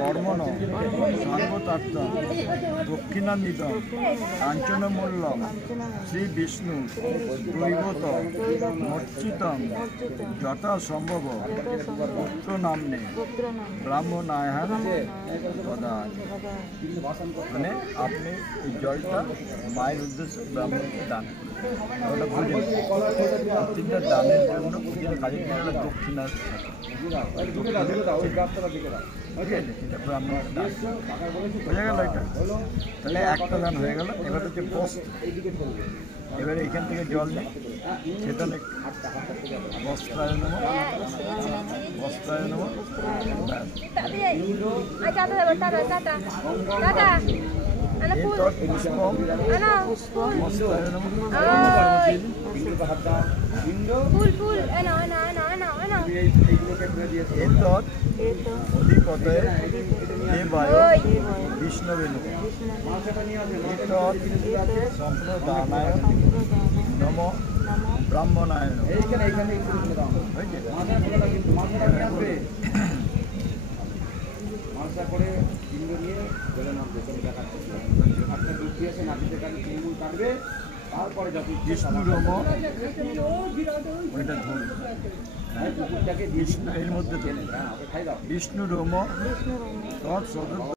কর্মণ সর্বতত্ত্ব দক্ষিণান্বিত কাঞ্চনমূল্যম শ্রী বিষ্ণু দৈবত মর্চিতম যথাসম্ভব পুত্র নামনে ব্রাহ্মণায় দদাত। মানে আপনি এই জলটা মায়ের উদ্দেশ্যে ব্রাহ্মণকে দান করবেন। ওটা বুঝে প্রতিটা দানের জন্য প্রতিটা কাজের জন্য দক্ষিণা ব্রাহ্মণকে দান বোঝা গেল এটা। তাহলে একটা দান হয়ে গেল। এবার হচ্ছে বস্ত্র। এবারে এখান থেকে জল নেই, সেটা বস্ত্রায় নেব, বস্ত্রায় নেব। অধিপতে বিষ্ণবেনু সম্প্রদানায় নম ব্রাহ্মণায় মালসা করে পিণ্ড নিয়ে জলে নামবে, চলে দেখাচ্ছে একটা দুধ দিয়েছে নাতিতে কাছে তৃণমূল কাটবে, তারপরে যত বিষ্ণুরম ওইটা ধরুন কুকুরটাকে বিষ্ণু এর মধ্যে খাই দাও বিষ্ণুরম তৎ